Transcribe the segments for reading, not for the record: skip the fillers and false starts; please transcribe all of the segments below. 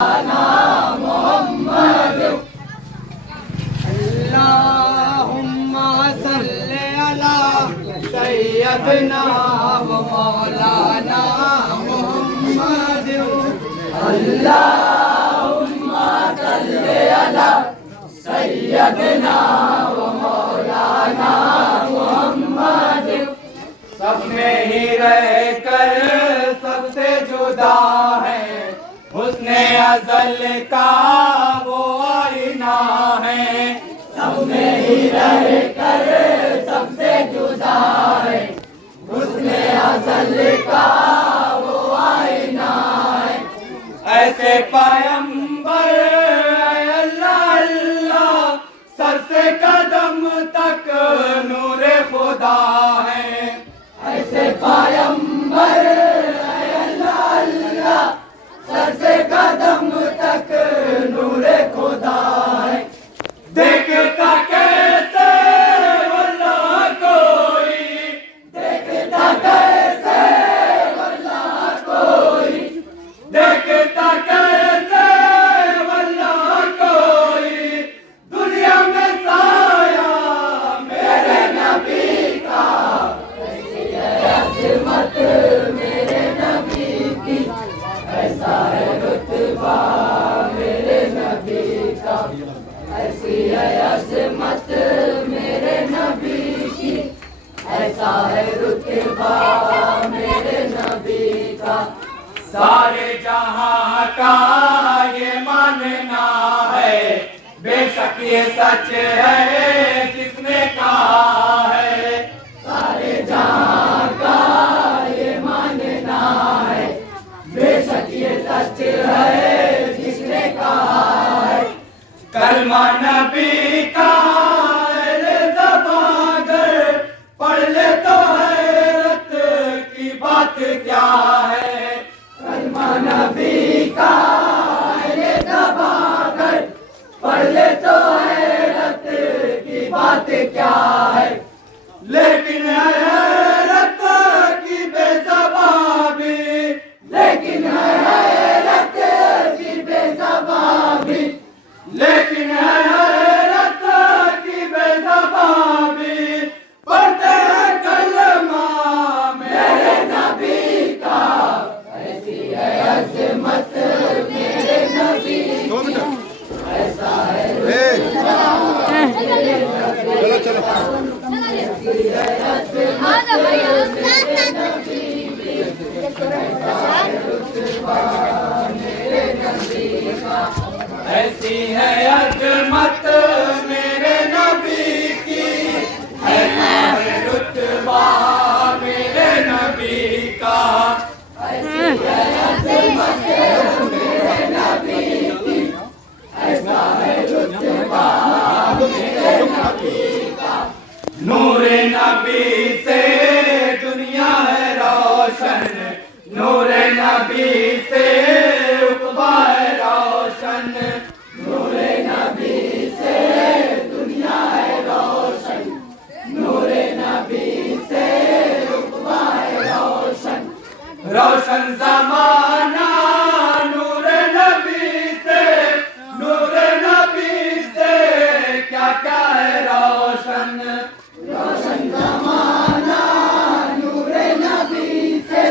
मोहम्मद अल्लाहुम्मा सल्ली अला सय्यदना व मौलाना मोहम्मद अल्लाहुम्मा सल्ली अला सय्यदना व मौलाना मोहम्मद। सब में ही रहकर सबसे जुदा है, हुस्ने अज़ल का वो आईना है। सब में ही रहकर सबसे जुदा है, हुस्ने अज़ल का वो आईना है। ऐसे पैगंबर अल्लाह अल्लाह सर से कदम तक नूरे खुदा है। ऐसे पैगंबर अल्लाह अल्लाह सर से कदम तक नूरे खुदा है। देखता कैसे वल्लाह कोई, देखता कैसे वल्लाह कोई, देखता कैसे वल्लाह कोई, दुनिया में साया मेरे नबी का। ऐसी है अज़मत मेरे नबी की, ऐसा है रुतबा मेरे नबी का। ऐसी है अज़मत मेरे नबी की, ऐसा है रुतबा मेरे नबी का। सारे जहां का ये मानना है, बेशक ये सच है जिसने कहा है। सारे जहां का ये मानना है, बेशक ये सच है जिसने कहा है। कलमा नबी का ज़बागर पढ़ ले तो हैरत की बात क्या है। कलमा नबी का ज़बागर पढ़ ले तो हैरत की बात क्या है। लेकिन हैरत की बेज़बानी, लेकिन हैरत की बेज़बानी, लेकिन हैरत की बेज़बानी, पढ़ते हैं कलमा मेरे नबी का। ऐसी है अज़मत मेरे नबी की, ऐसा है रुतबा मेरे नबी का। ऐसी है अज़मत मेरे नबी की, ऐसा है रुतबा मेरे नबी का। ऐसी है अज़मत मेरे नबी की, ऐसा है रुतबा मेरे नबी का। ऐसी है अज़मत मेरे नबी की, ऐसा है रुतबा मेरे नबी का। नूरे नबी से दुनिया है रोशन, नूरे नबी से उक़बा है रोशन, नूरे नबी से दुनिया है रोशन, नूरे नबी से उक़बा है रोशन। रोशन ज़माना नूरे नबी से, नूरे नबी से क्या क्या है रोशन। रोशन ज़माना नूरे नबी से,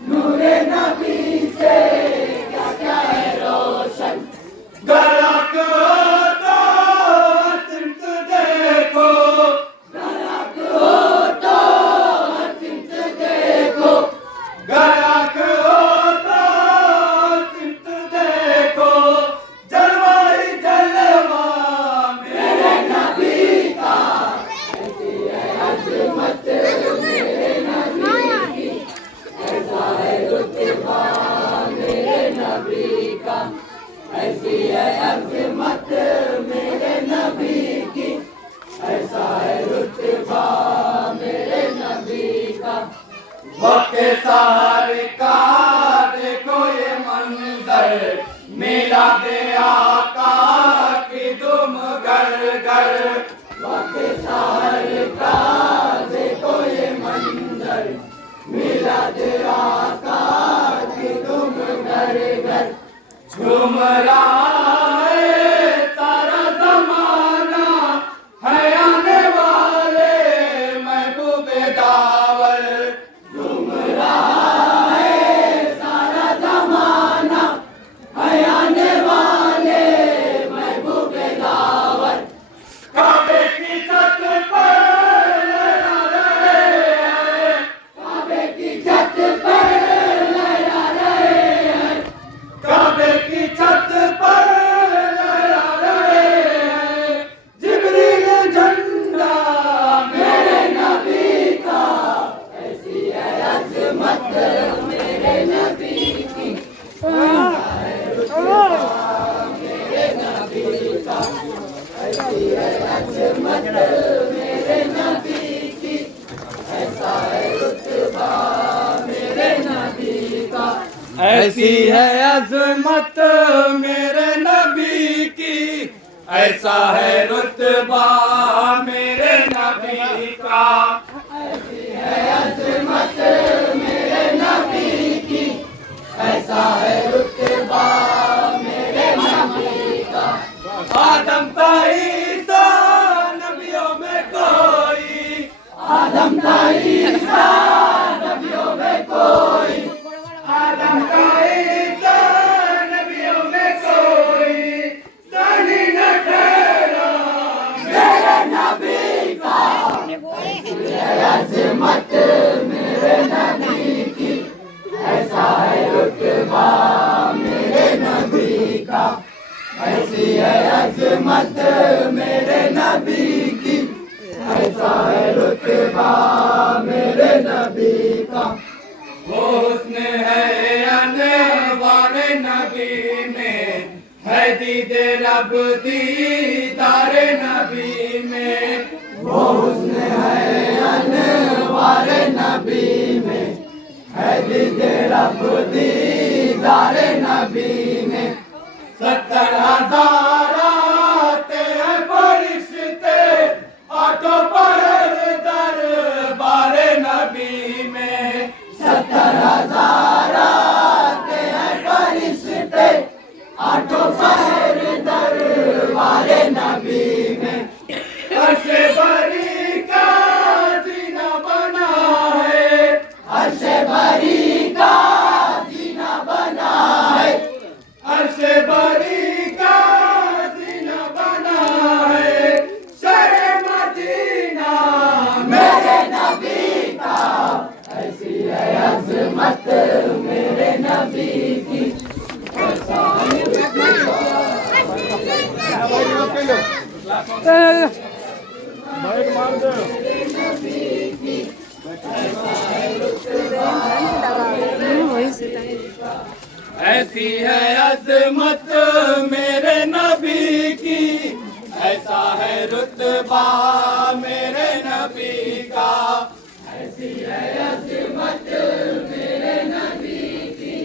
नूरे नबी से क्या क्या है रोशन। गलक हो तो सिमत देखो, गलक हो तो सिमत देखो, गलक हो तो सिमत देखो, जलवा ही जलवा मेरे नबी का। ऐसी है अज़मत मेरे नबी की, ऐसा है रुतबा मेरे नबी का। ऐसी है अज़मत मेरे नबी की, ऐसा है रुतबा मेरे नबी का। वक्त सहर का देखो ये मंजर, मिलाद आका की दुम घर घर। वक्त सहर का देखो ये मंजर, मिलाद आका की दुम घर घर। झूम रहा है सारा जमाना, है आने वाले महबूबे दावर। झूम रहा है सारा जमाना, है आने वाले महबूबे दावर। काबे की छत पर लहरा रहे हैं, काबे की छत पर लहरा रहे हैं, काबे की छत पर लहरा रहे हैं। जिब्रील झंडा मेरे नबी का, ऐसी है अज़मत मेरे नबी की, ऐसा है रुतबा मेरे नबी का, ऐसी है अज़मत मेरे नबी की, ऐसा है रुतबा मेरे नबी का। ऐसी है अज़मत मेरे नबी की, ऐसा है रुतबा मेरे नबी का। ऐसी है अज़मत मेरे नबी की, ऐसा है रुतबा मेरे नबी का। आदम का ईसा नबियों में कोई, आदम का ईसा नबियों में कोई, आदम का ईसा नबियों में कोई, सनी न ठहरा मेरे नबी का। ऐसी है अज़मत मेरे नबी की, ऐसा है रुतबा मेरे नबी का। ऐसी है अज़मत मेरे नबी की, ऐसा है रुतबा मेरे नबी का। वो हुस्न है अनवारे नबी में, है दीदे रब दीदारे नबी में। वो हुस्न है अनवारे नबी में, है दीदे रब दीदारे नबी में। 70,000 आते हैं फरिश्ते, आठों पहर दरबारे नबी में। 70,000 आते हैं फरिश्ते, आठों पहर दरबारे नबी में। अर्शे बरी का जीना बना है, अर्शे बरी का जीना बना है, अर्शे बरी का जीना बना है। शहर मदीना मेरे नबी का, ऐसी है अज़मत मेरे नबी की, ऐसा है ऐसी है अज़मत मेरे नबी की, ऐसा है रुतबा मेरे नबी का। ऐसी है अज़मत मेरे नबी की,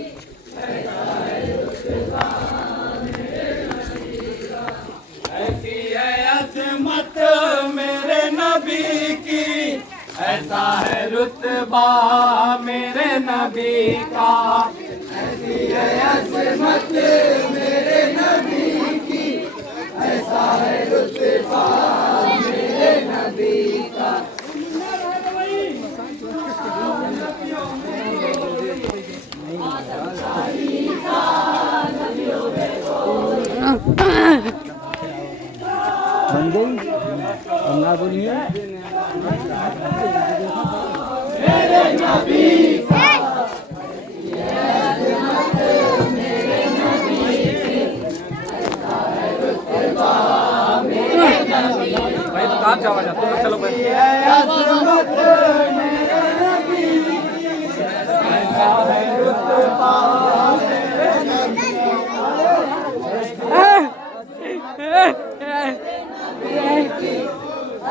ऐसा है रुतबा मेरे नबी का। ऐसी है अज़मत मेरे नबी की, ऐसा है रुतबा मेरे नबी का। ऐसी है अज़मत मेरे नबी की, ऐसा है रुतबा मेरे नबी का। मेरे नबी का, मेरे नबी की, ऐसा है रुतबा मेरे नबी का। भाई तो कहाँ जावा जाते हो, चलो भाई। अज़मत मेरे नबी की, ऐसा है रुतबा मेरे नबी का।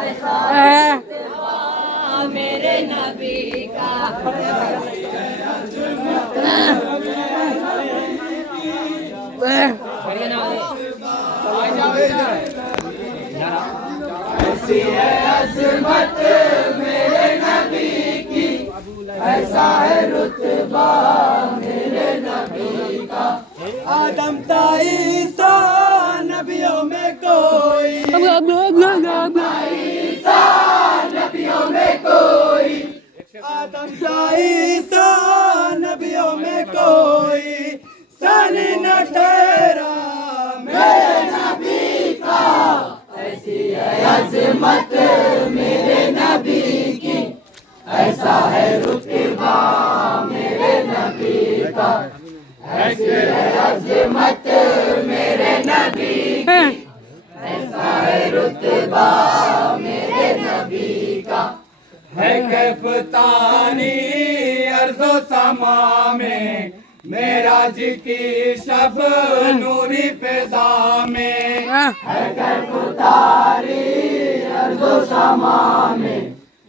ऐसा है रुतबा मेरे नबी का। ऐसी है अज़मत मेरे नबी की, ऐसा है रुतबा मेरे नबी का। आदम ता ईसा नबियों में कोई, ईसा नबियों में कोई, आदम ता ईसा नबियों में कोई सानी न ठहरा मेरे नबी का। ऐसी है अज़मत मेरे नबी की, ऐसा है रुतबा मेरे नबी का। ऐसी है अज़मत मेरे नबी की, ऐसा है रुतबा मेरे नबी का। है कैफ तानी अर्ज़ो समा में मेराज की शब नूरी फिज़ा में। है कैफ तानी अर्ज़ो समा में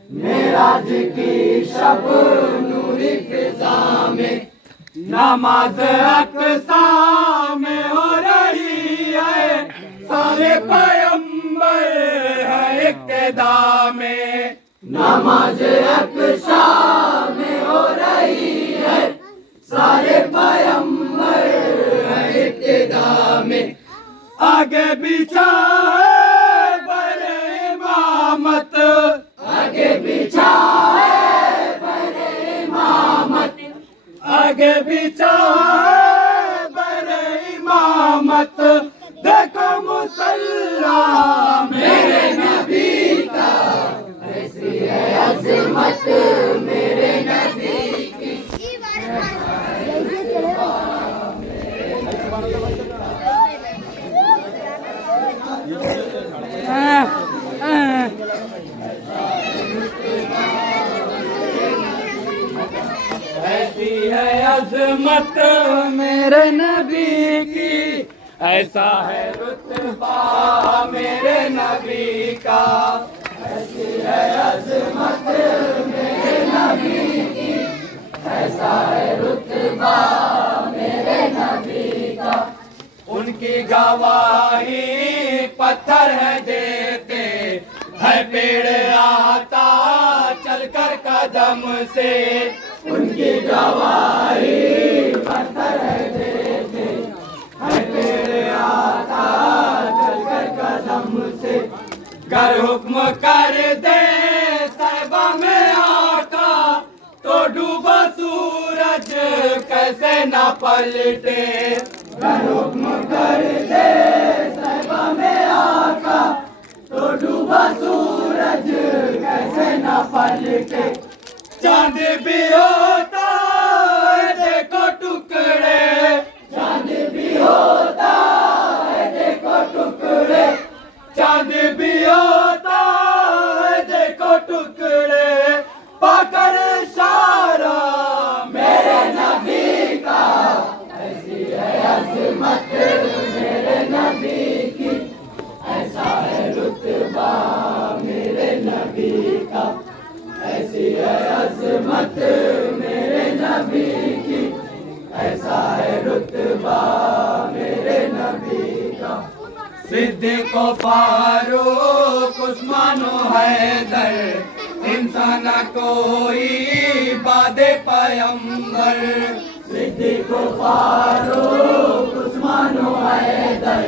मेराज की शब नूरी फिज़ा में। नमाज अक़सा में हो रही है सारे पैगंबर है इक्तिदा में। नमाज अक़सा में हो रही है सारे पैगंबर है इक्तिदा में। आगे पीछा है बड़े इमामत, आगे पीछा है बड़े इमामत, आगे पीछा है बड़े इमामत। देखो मुसल्ला मेरे नबी का, ऐसी है अज़मत मेरे नबी की। ऐसी है अज़मत मेरे नबी की, ऐसा है रुतबा मेरे नबी का। ऐसी है अज़मत मेरे नबी की, ऐसा है रुतबा मेरे नबी का। उनकी गवाही पत्थर है देते है पेड़ आता चलकर कदम से। उनकी गवाही पत्थर है देते है पेड़ आता चलकर कदम से। गर हुक्म कर दे साहिबा में आका तो डूबा सूरज कैसे न पलटे। गर हुक्म कर दे साहिबा में आका तो डूबा सूरज कैसे न पलटे। चांद भी होता है देखो टुकड़े, चांद भी होता है देखो टुकड़े, चांद भी होता है देखो टुकड़े। पाकर इशारा मेरे नबी का, ऐसी है अज़मत मेरे नबी की, ऐसा है रुतबा मेरे नबी का। ऐसी है अज़मत मेरे नबी की, ऐसा है रुतबा मेरे नबी का। सिद्दीक़ फारूक उस्मान हैदर इंसान कोई बादे पैगंबर। सिद्दीक़ फारूक उस्मान हैदर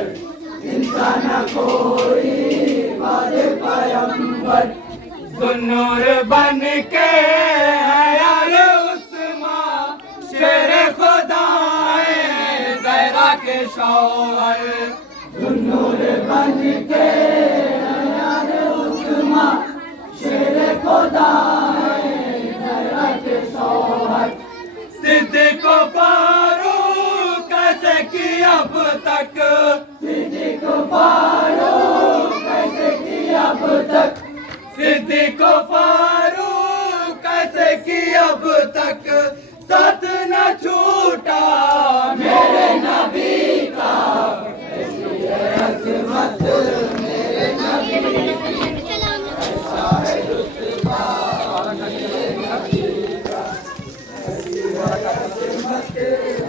इंसान कोई बादे पैगंबर। ज़ुन्नूर बन के है यार उस्मान शेर खुदा है ज़हरा के शौहर। ज़ुन्नूर बन के है यार उस्मान शेर खुदा है ज़हरा के शौहर। सिद्दीक़ फारूक कैसे की अब तक, सिद्दीक़ फारूक कैसे की अब तक, सिद्दीक़ फारूक कैसे की अब तक साथ न छूटा मेरे नबी का। ऐसी है अज़मत मेरे नबी की, ऐसा है रुतबा मेरे नबी का। ऐसी है अज़मत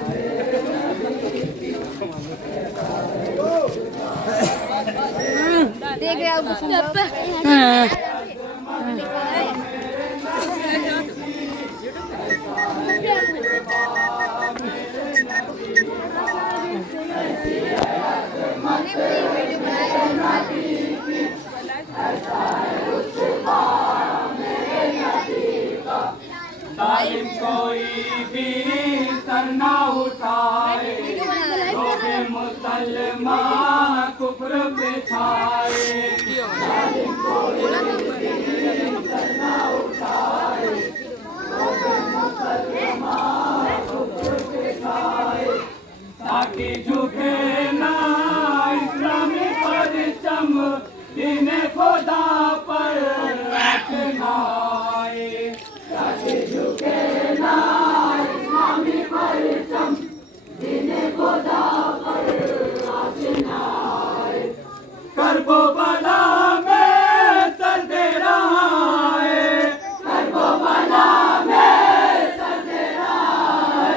मेरे नबी की, ऐसा है रुतबा। देख रहे हो कलमा कुफ्र पे छाए, जालिम को दीन सर ना उठाए, मुसलमान कुफ्र पे छाए, ताकि झुके ना इस्लामी परचम, दीन खुदा पर आए, ताकि झुके ना इस्लामी परचम, दीन खुदा पर आए। करबो बला में सर दे रहा है, करबो बला में सर दे रहा है,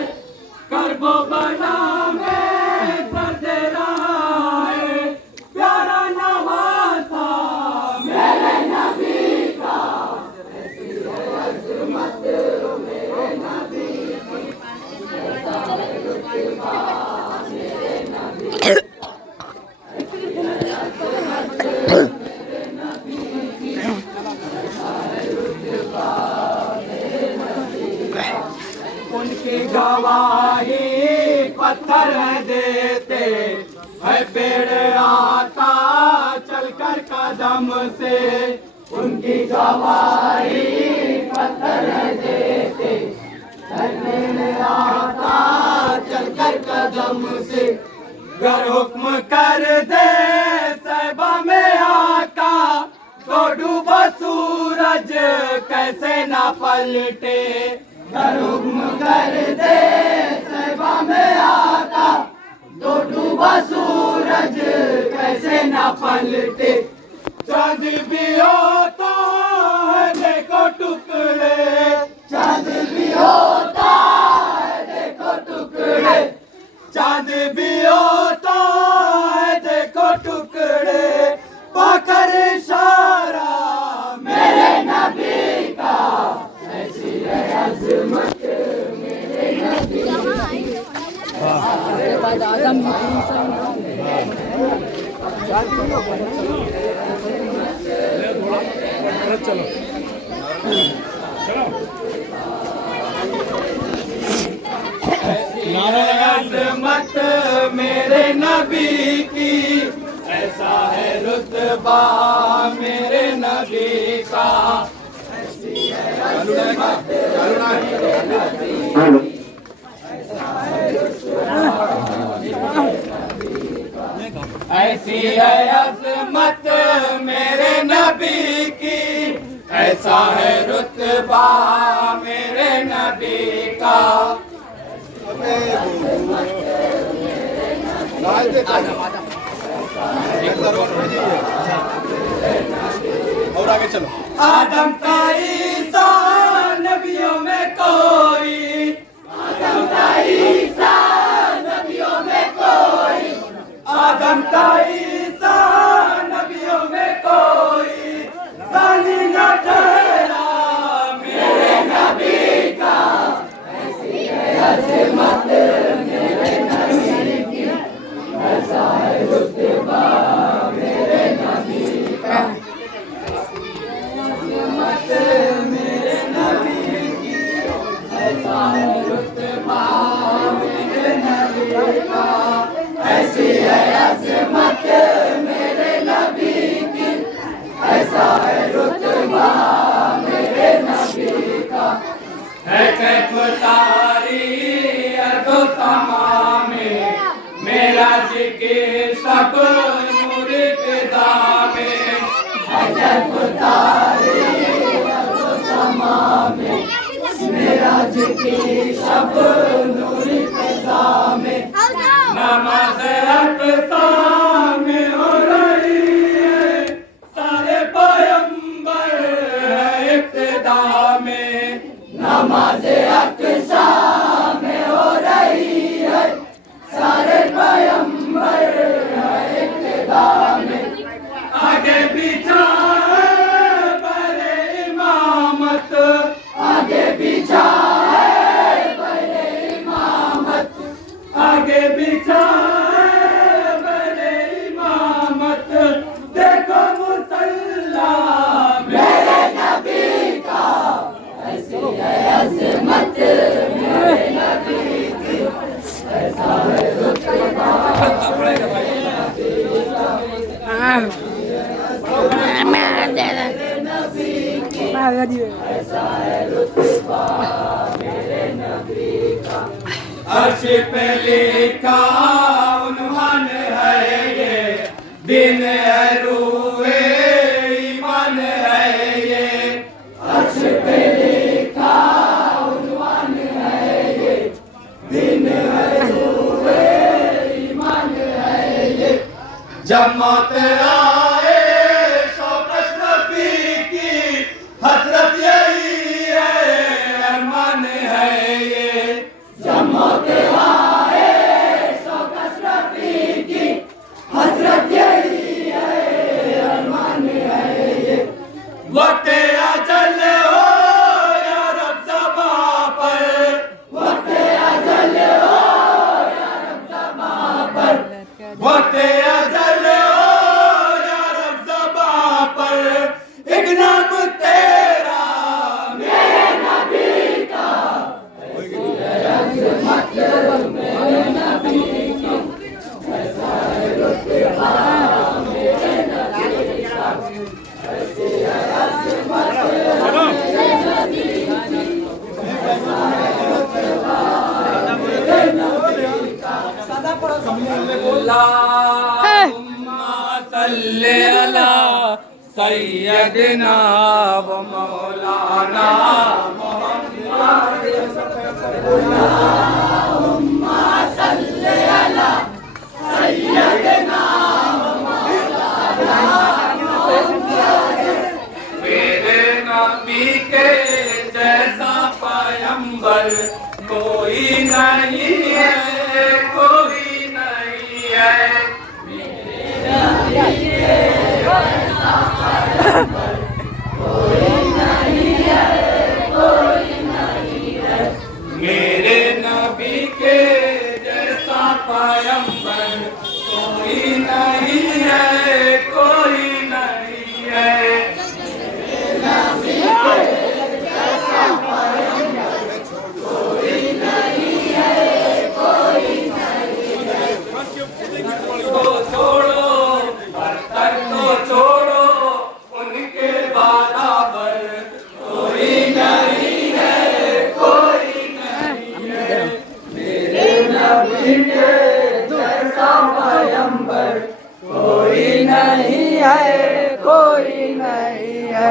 करबो बला में सर दे रहा है, प्यारा नवासा मेरे नबी का, ऐसी है अज़मत मेरे नबी की, ऐसा है रुतबा मेरे नबी की, ऐसी है अज़मत मेरे नबी की, ऐसा है रुतबा मेरे नबी का। उनकी गवाही पत्थर देते है, पेड़ आता चलकर कदम से, उनकी गवाही पत्थर देते है, पेड़ आता चलकर कदम से। गर हुक्म कर दे साहिबा में आका, तो डूबा सूरज कैसे ना पलटे, गर हुक्म कर दे साहिबा में आका, तो डूबा सूरज कैसे ना पलटे। चांद भी होता है देखो टुकड़े, चांद भी होता है देखो टुकड़े, चांद भी होता है देखो टुकड़े, पाकर इशारा मेरे नबी का, ऐसी है अज़मत मेरे नबी की। अज़मत मेरे नबी की, ऐसा है रुतबा मेरे नबी का, ऐसी है अज़मत मेरे नबी की, ऐसा है रुतबा मेरे नबी का, ऐसी है अज़मत मेरे नबी की, ऐसा है रुतबा मेरे नबी का। और आगे चलो। आदम का ईसा नबियों में कोई, आदम का ईसा नबियों में कोई, आदम का ईसा नबियों में कोई, सानी न ठहरा मेरे नबी का, ऐसी है अज़मत मेरे नबी की, ऐसा है रुतबा मेरे नबी का, अज़मत मेरे नबी की, ऐसा है रुतबा मेरे नबी का, ऐसी है अज़मत मेरे नबी की, ऐसा है रुतबा मेरे नबी का। है कैफ तारी अर्ज़ो समा में, मेरा जिक्र सब नूर फिज़ा में, है कैफ तारी अर्ज़ो समा में, मेरा जिक्र सब नूर फिज़ा में। नमाज़ अक़सा में हो रही है, सारे पैगंबर है इब्तिदा में, नमाज़ अक़सा में हो रही है, सारे पैगंबर है इब्तिदा में। आगे पीछा है पहले इमामत, आगे पीछा है पहले इमामत, आगे पीछा है अर्श पे लिखा उन्वान है ये, दिन है रूहे ईमान है ये। अर्श पे लिखा उन्वान है ये, दिन है रूहे ईमान है ये। जब मौत आए शौक अशरफी की, हसरत यही है अरमान है ये। जब मौत आए शौक अशरफी की, हसरत यही है अरमान है ये। वक्त अजल हो या रब ज़बां पर, वक्त अजल हो या रब ज़बां पर, वक्त अजल हो या रब ज़बां पर। एक नाम तेरा मेरे नबी का, मतलब मेरे नबी का, ऐसा है रुतबा मेरे नबी का, ऐसी है अज़मत मेरे नबी की, ऐसा है रुतबा मेरे नबी का। अल्लाहुम्मा सल्ली अला सय्यदिना व मौलाना मुहम्मद। अल्लाहुम्मा सल्ली अला सय्यदिना व मौलाना मुहम्मद। मेरे नबी के जैसा पैगंबर कोई नहीं है, कोई नहीं है। मेरे नबी के जैसा पैगंबर कोई नहीं है, कोई नहीं है। मेरे नबी के जैसा पैगंबर कोई नहीं है, कोई नहीं है। मेरे नबी के जैसा पैगंबर कोई नहीं है, कोई नहीं है। को छोड़ो बर्तन को छोड़ो, उनके बराबर कोई नहीं है, कोई नहीं है। मेरे नबी के जैसा पैगंबर कोई नहीं है, कोई नहीं है।